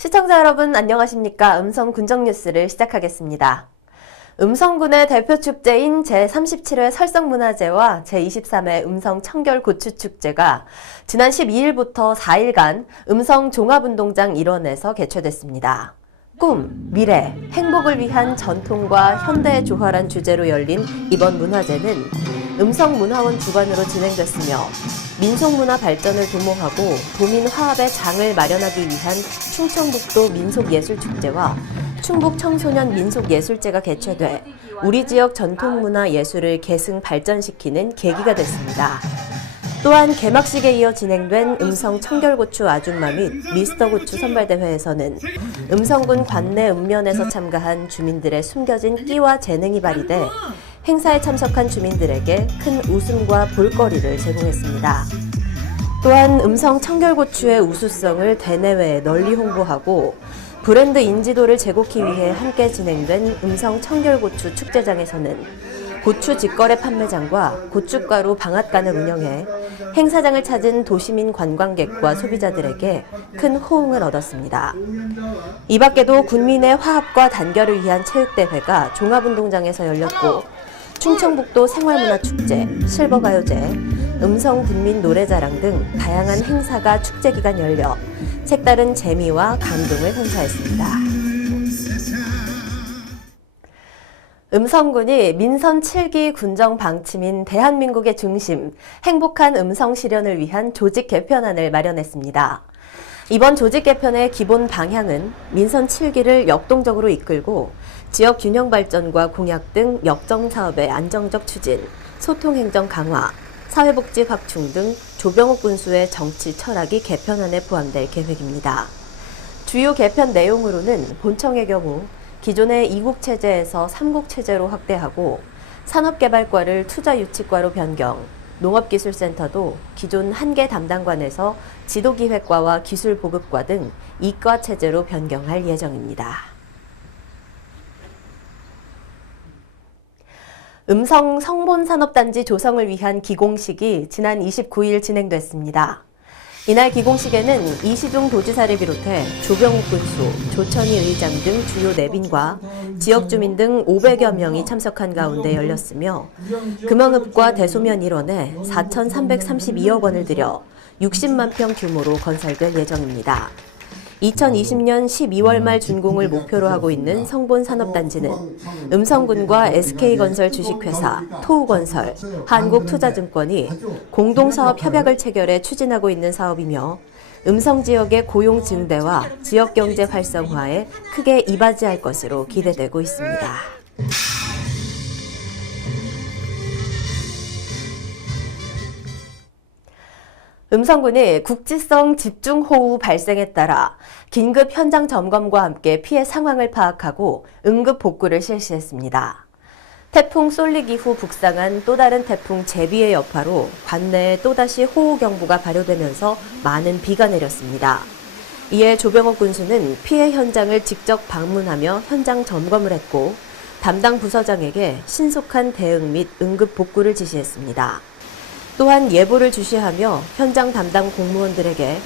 시청자 여러분 안녕하십니까? 음성 군정 뉴스를 시작하겠습니다. 음성군의 대표 축제인 제37회 설성문화제와 제23회 음성 청결고추축제가 지난 12일부터 4일간 음성 종합운동장 일원에서 개최됐습니다. 꿈, 미래, 행복을 위한 전통과 현대의 조화란 주제로 열린 이번 문화제는 음성문화원 주관으로 진행됐으며 민속문화 발전을 도모하고 도민 화합의 장을 마련하기 위한 충청북도 민속예술축제와 충북 청소년 민속예술제가 개최돼 우리 지역 전통문화 예술을 계승 발전시키는 계기가 됐습니다. 또한 개막식에 이어 진행된 음성 청결고추 아줌마 및 미스터고추 선발대회에서는 음성군 관내 읍면에서 참가한 주민들의 숨겨진 끼와 재능이 발휘돼 행사에 참석한 주민들에게 큰 웃음과 볼거리를 제공했습니다. 또한 음성 청결고추의 우수성을 대내외에 널리 홍보하고 브랜드 인지도를 제고하기 위해 함께 진행된 음성 청결고추 축제장에서는 고추 직거래 판매장과 고춧가루 방앗간을 운영해 행사장을 찾은 도시민 관광객과 소비자들에게 큰 호응을 얻었습니다. 이 밖에도 군민의 화합과 단결을 위한 체육대회가 종합운동장에서 열렸고 충청북도 생활문화축제, 실버가요제, 음성군민 노래자랑 등 다양한 행사가 축제 기간 열려 색다른 재미와 감동을 선사했습니다. 음성군이 민선 7기 군정 방침인 대한민국의 중심, 행복한 음성 실현을 위한 조직 개편안을 마련했습니다. 이번 조직 개편의 기본 방향은 민선 7기를 역동적으로 이끌고 지역 균형 발전과 공약 등 역정 사업의 안정적 추진, 소통 행정 강화, 사회복지 확충 등 조병옥 군수의 정치 철학이 개편안에 포함될 계획입니다. 주요 개편 내용으로는 본청의 경우 기존의 2국 체제에서 3국 체제로 확대하고 산업개발과를 투자유치과로 변경, 농업기술센터도 기존 1개 담당관에서 지도기획과와 기술보급과 등 2과 체제로 변경할 예정입니다. 음성 성본산업단지 조성을 위한 기공식이 지난 29일 진행됐습니다. 이날 기공식에는 이시중 도지사를 비롯해 조병욱 군수, 조천희 의장 등 주요 내빈과 지역 주민 등 500여 명이 참석한 가운데 열렸으며 금왕읍과 대소면 일원에 4,332억 원을 들여 60만 평 규모로 건설될 예정입니다. 2020년 12월 말 준공을 목표로 하고 있는 성본산업단지는 음성군과 SK건설 주식회사, 토우건설, 한국투자증권이 공동사업 협약을 체결해 추진하고 있는 사업이며 음성지역의 고용 증대와 지역경제 활성화에 크게 이바지할 것으로 기대되고 있습니다. 음성군이 국지성 집중호우 발생에 따라 긴급 현장 점검과 함께 피해 상황을 파악하고 응급 복구를 실시했습니다. 태풍 쏠릭 이후 북상한 또 다른 태풍 제비의 여파로 관내에 또다시 호우경보가 발효되면서 많은 비가 내렸습니다. 이에 조병옥 군수는 피해 현장을 직접 방문하며 현장 점검을 했고 담당 부서장에게 신속한 대응 및 응급 복구를 지시했습니다. 또한 예보를 주시하며 현장 담당 공무원들에게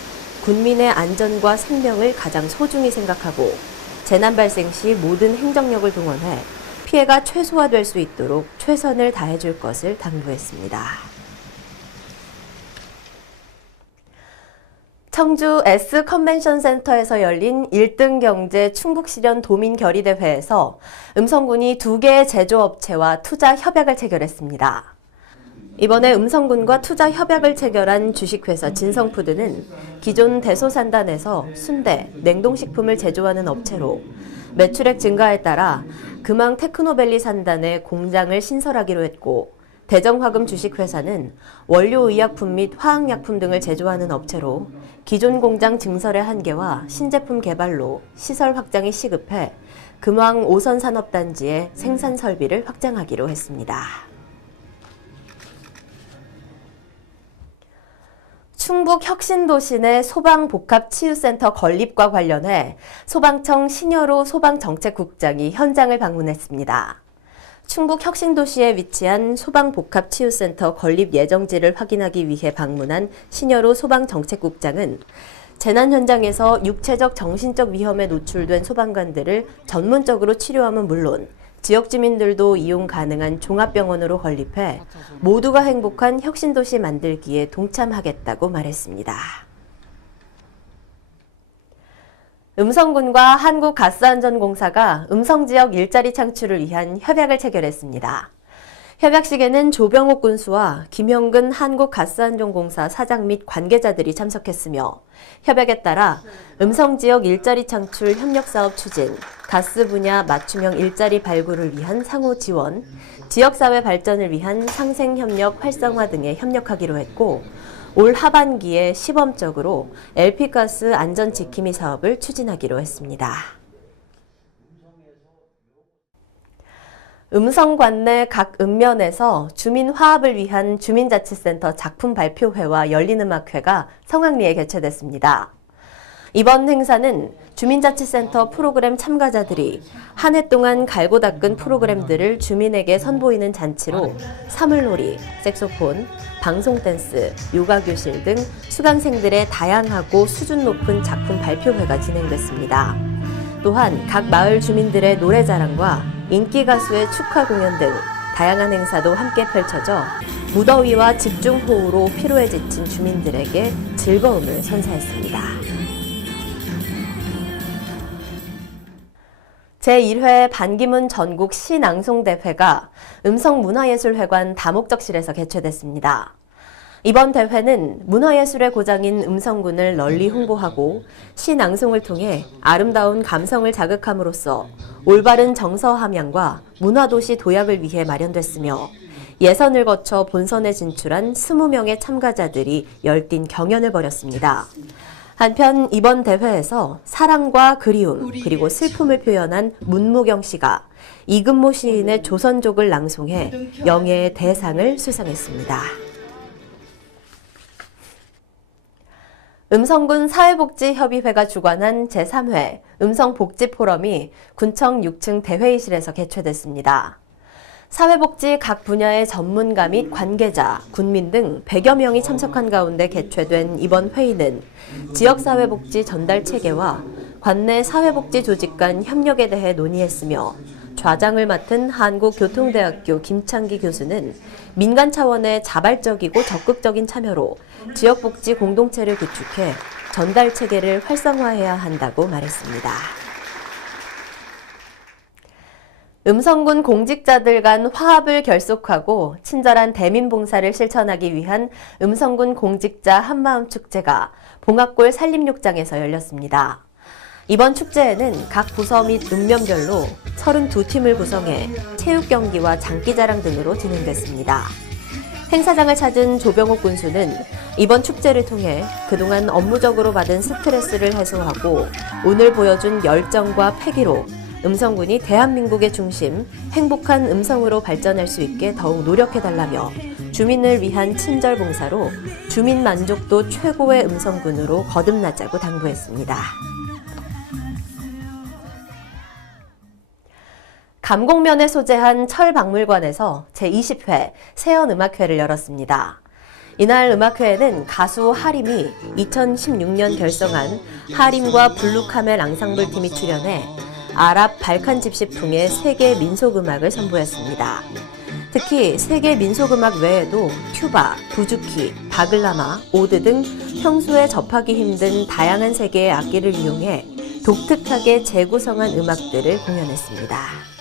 군민의 안전과 생명을 가장 소중히 생각하고 재난 발생 시 모든 행정력을 동원해 피해가 최소화될 수 있도록 최선을 다해줄 것을 당부했습니다. 청주 S컨벤션센터에서 열린 1등 경제 충북실현 도민결의대회에서 음성군이 2개의 제조업체와 투자 협약을 체결했습니다. 이번에 음성군과 투자 협약을 체결한 주식회사 진성푸드는 기존 대소산단에서 순대, 냉동식품을 제조하는 업체로 매출액 증가에 따라 금왕 테크노밸리 산단에 공장을 신설하기로 했고 대정화금 주식회사는 원료의약품 및 화학약품 등을 제조하는 업체로 기존 공장 증설의 한계와 신제품 개발로 시설 확장이 시급해 금왕 5선 산업단지의 생산 설비를 확장하기로 했습니다. 충북 혁신도시 내 소방복합치유센터 건립과 관련해 소방청 신여로 소방정책국장이 현장을 방문했습니다. 충북 혁신도시에 위치한 소방복합치유센터 건립 예정지를 확인하기 위해 방문한 신여로 소방정책국장은 재난 현장에서 육체적, 정신적 위험에 노출된 소방관들을 전문적으로 치료함은 물론 지역 주민들도 이용 가능한 종합병원으로 건립해 모두가 행복한 혁신도시 만들기에 동참하겠다고 말했습니다. 음성군과 한국가스안전공사가 음성지역 일자리 창출을 위한 협약을 체결했습니다. 협약식에는 조병옥 군수와 김형근 한국가스안전공사 사장 및 관계자들이 참석했으며 협약에 따라 음성지역 일자리 창출 협력사업 추진, 가스 분야 맞춤형 일자리 발굴을 위한 상호 지원, 지역사회 발전을 위한 상생협력 활성화 등에 협력하기로 했고 올 하반기에 시범적으로 LP가스 안전지킴이 사업을 추진하기로 했습니다. 음성관 내 각 읍면에서 주민 화합을 위한 주민자치센터 작품 발표회와 열린음악회가 성황리에 개최됐습니다. 이번 행사는 주민자치센터 프로그램 참가자들이 한 해 동안 갈고 닦은 프로그램들을 주민에게 선보이는 잔치로 사물놀이, 색소폰, 방송댄스, 요가교실 등 수강생들의 다양하고 수준 높은 작품 발표회가 진행됐습니다. 또한 각 마을 주민들의 노래자랑과 인기 가수의 축하 공연 등 다양한 행사도 함께 펼쳐져 무더위와 집중호우로 피로에 지친 주민들에게 즐거움을 선사했습니다. 제1회 반기문 전국 시낭송대회가 음성문화예술회관 다목적실에서 개최됐습니다. 이번 대회는 문화예술의 고장인 음성군을 널리 홍보하고 시낭송을 통해 아름다운 감성을 자극함으로써 올바른 정서 함양과 문화도시 도약을 위해 마련됐으며 예선을 거쳐 본선에 진출한 20명의 참가자들이 열띤 경연을 벌였습니다. 한편 이번 대회에서 사랑과 그리움 그리고 슬픔을 표현한 문무경 씨가 이근모 시인의 조선족을 낭송해 영예의 대상을 수상했습니다. 음성군 사회복지협의회가 주관한 제3회 음성복지포럼이 군청 6층 대회의실에서 개최됐습니다. 사회복지 각 분야의 전문가 및 관계자, 군민 등 100여 명이 참석한 가운데 개최된 이번 회의는 지역사회복지 전달 체계와 관내 사회복지 조직 간 협력에 대해 논의했으며 좌장을 맡은 한국교통대학교 김창기 교수는 민간 차원의 자발적이고 적극적인 참여로 지역복지 공동체를 구축해 전달 체계를 활성화해야 한다고 말했습니다. 음성군 공직자들 간 화합을 결속하고 친절한 대민봉사를 실천하기 위한 음성군 공직자 한마음 축제가 봉합골 산림욕장에서 열렸습니다. 이번 축제에는 각 부서 및 읍면별로 32팀을 구성해 체육 경기와 장기자랑 등으로 진행됐습니다. 행사장을 찾은 조병옥 군수는 이번 축제를 통해 그동안 업무적으로 받은 스트레스를 해소하고 오늘 보여준 열정과 패기로 음성군이 대한민국의 중심, 행복한 음성으로 발전할 수 있게 더욱 노력해달라며 주민을 위한 친절 봉사로 주민 만족도 최고의 음성군으로 거듭나자고 당부했습니다. 감곡면에 소재한 철박물관에서 제20회 세연음악회를 열었습니다. 이날 음악회에는 가수 하림이 2016년 결성한 하림과 블루카멜 앙상블 팀이 출연해 아랍 발칸 집시풍의 세계 민속음악을 선보였습니다. 특히 세계 민속음악 외에도 튜바, 부주키, 바글라마, 오드 등 평소에 접하기 힘든 다양한 세계의 악기를 이용해 독특하게 재구성한 음악들을 공연했습니다.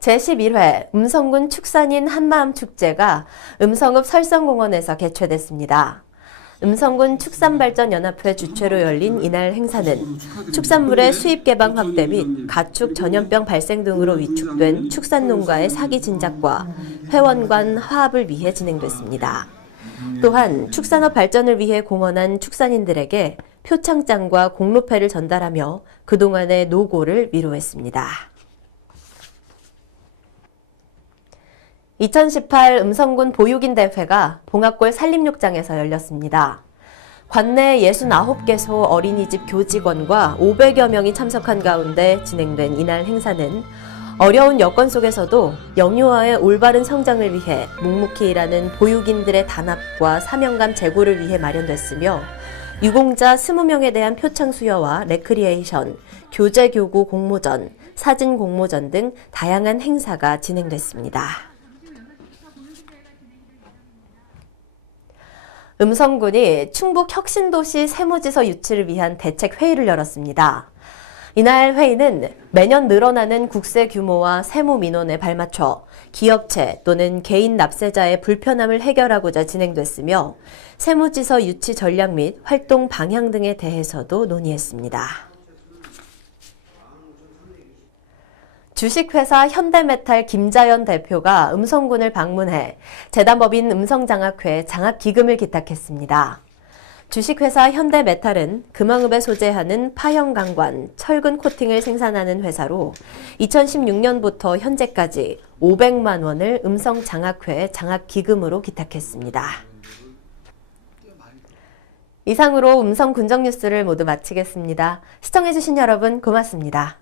제11회 음성군 축산인 한마음 축제가 음성읍 설성공원에서 개최됐습니다. 음성군 축산발전연합회 주최로 열린 이날 행사는 축산물의 수입 개방 확대 및 가축 전염병 발생 등으로 위축된 축산농가의 사기 진작과 회원 간 화합을 위해 진행됐습니다. 또한 축산업 발전을 위해 공헌한 축산인들에게 표창장과 공로패를 전달하며 그동안의 노고를 위로했습니다. 2018 음성군 보육인 대회가 봉합골 산림욕장에서 열렸습니다. 관내 69개소 어린이집 교직원과 500여 명이 참석한 가운데 진행된 이날 행사는 어려운 여건 속에서도 영유아의 올바른 성장을 위해 묵묵히 일하는 보육인들의 단합과 사명감 제고를 위해 마련됐으며 유공자 20명에 대한 표창 수여와 레크리에이션, 교재교구 공모전, 사진 공모전 등 다양한 행사가 진행됐습니다. 음성군이 충북 혁신도시 세무지서 유치를 위한 대책회의를 열었습니다. 이날 회의는 매년 늘어나는 국세 규모와 세무 민원에 발맞춰 기업체 또는 개인 납세자의 불편함을 해결하고자 진행됐으며 세무지서 유치 전략 및 활동 방향 등에 대해서도 논의했습니다. 주식회사 현대메탈 김자연 대표가 음성군을 방문해 재단법인 음성장학회 장학기금을 기탁했습니다. 주식회사 현대메탈은 금왕읍에 소재하는 파형강관, 철근 코팅을 생산하는 회사로 2016년부터 현재까지 500만 원을 음성장학회 장학기금으로 기탁했습니다. 이상으로 음성군정뉴스를 모두 마치겠습니다. 시청해주신 여러분 고맙습니다.